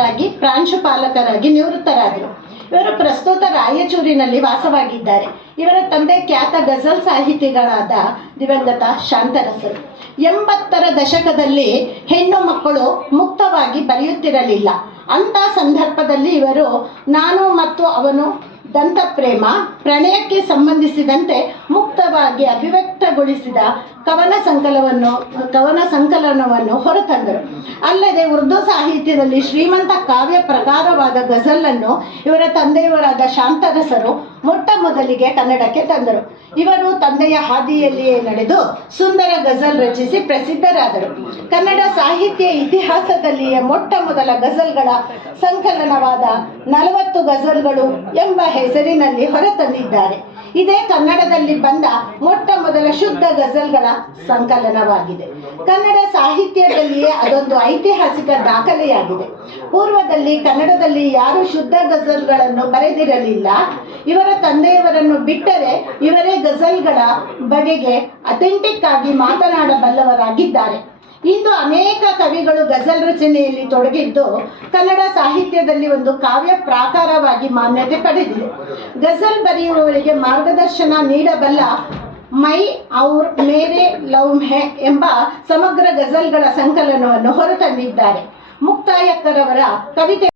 ಪ್ರಾಧ್ಯಾಪಕರಾಗಿ ಪ್ರಾಂಶುಪಾಲಕರಾಗಿ ನಿವೃತ್ತರಾದರು. ಇವರು ಪ್ರಸ್ತುತ ರಾಯಚೂರಿನಲ್ಲಿ ವಾಸವಾಗಿದ್ದಾರೆ. ಇವರ ತಂದೆ ಖ್ಯಾತ ಗಜಲ್ ಸಾಹಿತಿಗಳಾದ ದಿವಂಗತ ಶಾಂತರಸರು. 80ರ ದಶಕದಲ್ಲಿ ಹೆಣ್ಣು ಮಕ್ಕಳು ಮುಕ್ತವಾಗಿ ಬರೆಯುತ್ತಿರಲಿಲ್ಲ. ಅಂಥ ಸಂದರ್ಭದಲ್ಲಿ ಇವರು ನಾನು ಮತ್ತು ಅವನು ದಂತಪ್ರೇಮ ಪ್ರಣಯಕ್ಕೆ ಸಂಬಂಧಿಸಿದಂತೆ ಮುಕ್ತವಾಗಿ ಅಭಿವ್ಯಕ್ತಗೊಳಿಸಿದ ಕವನ ಸಂಕಲನವನ್ನು ಹೊರತಂದರು. ಅಲ್ಲದೆ ಉರ್ದು ಸಾಹಿತ್ಯದಲ್ಲಿ ಶ್ರೀಮಂತ ಕಾವ್ಯ ಪ್ರಕಾರವಾದ ಗಜಲನ್ನು ಇವರ ತಂದೆಯವರಾದ ಶಾಂತರಸರು ಮೊಟ್ಟ ಮೊದಲಿಗೆ ಕನ್ನಡಕ್ಕೆ ತಂದರು. ಇವರು ತಂದೆಯ ಹಾದಿಯಲ್ಲಿಯೇ ನಡೆದು ಸುಂದರ ಗಜಲ್ ರಚಿಸಿ ಪ್ರಸಿದ್ಧರಾದರು. ಕನ್ನಡ ಸಾಹಿತ್ಯ ಇತಿಹಾಸದಲ್ಲಿಯೇ ಮೊಟ್ಟ ಮೊದಲ ಗಜಲ್ಗಳ ಸಂಕಲನವಾದ 40 ಗಜಲ್ಗಳು ಎಂಬ ಹೆಸರಿನಲ್ಲಿ ಹೊರತಂದಿದ್ದಾರೆ. ಇದೇ ಕನ್ನಡದಲ್ಲಿ ಬಂದ ಮೊಟ್ಟ ಮೊದಲ ಶುದ್ಧ ಗಜಲ್ಗಳ ಸಂಕಲನವಾಗಿದೆ. ಕನ್ನಡ ಸಾಹಿತ್ಯದಲ್ಲಿಯೇ ಅದೊಂದು ಐತಿಹಾಸಿಕ ದಾಖಲೆಯಾಗಿದೆ. ಪೂರ್ವದಲ್ಲಿ ಕನ್ನಡದಲ್ಲಿ ಯಾರು ಶುದ್ಧ ಗಜಲ್ಗಳನ್ನು ಬರೆದಿರಲಿಲ್ಲ. ಇವರ ತಂದೆಯವರನ್ನು ಬಿಟ್ಟರೆ ಇವರೇ ಗಜಲ್ಗಳ ಬಗೆಗೆ ಅಥೆಂಟಿಕ್ ಆಗಿ ಮಾತನಾಡಬಲ್ಲವರಾಗಿದ್ದಾರೆ. ಇಂದು ಅನೇಕ ಕವಿಗಳು ಗಜಲ್ ರಚನೆಯಲ್ಲಿ ತೊಡಗಿದ್ದು ಕನ್ನಡ ಸಾಹಿತ್ಯದಲ್ಲಿ ಒಂದು ಕಾವ್ಯ ಪ್ರಾಕಾರವಾಗಿ ಮಾನ್ಯತೆ ಪಡೆದಿದೆ. ಗಜಲ್ ಬರೆಯುವವರಿಗೆ ಮಾರ್ಗದರ್ಶನ ನೀಡಬಲ್ಲ ಮೈ ಔರ್ ಮೇರೆ ಲವ್ ಹೇ ಎಂಬ ಸಮಗ್ರ ಗಜಲ್ಗಳ ಸಂಕಲನವನ್ನು ಹೊರತಂದಿದ್ದಾರೆ. ಮುಕ್ತಾಯಕ್ಕರವರ ಕವಿತೆ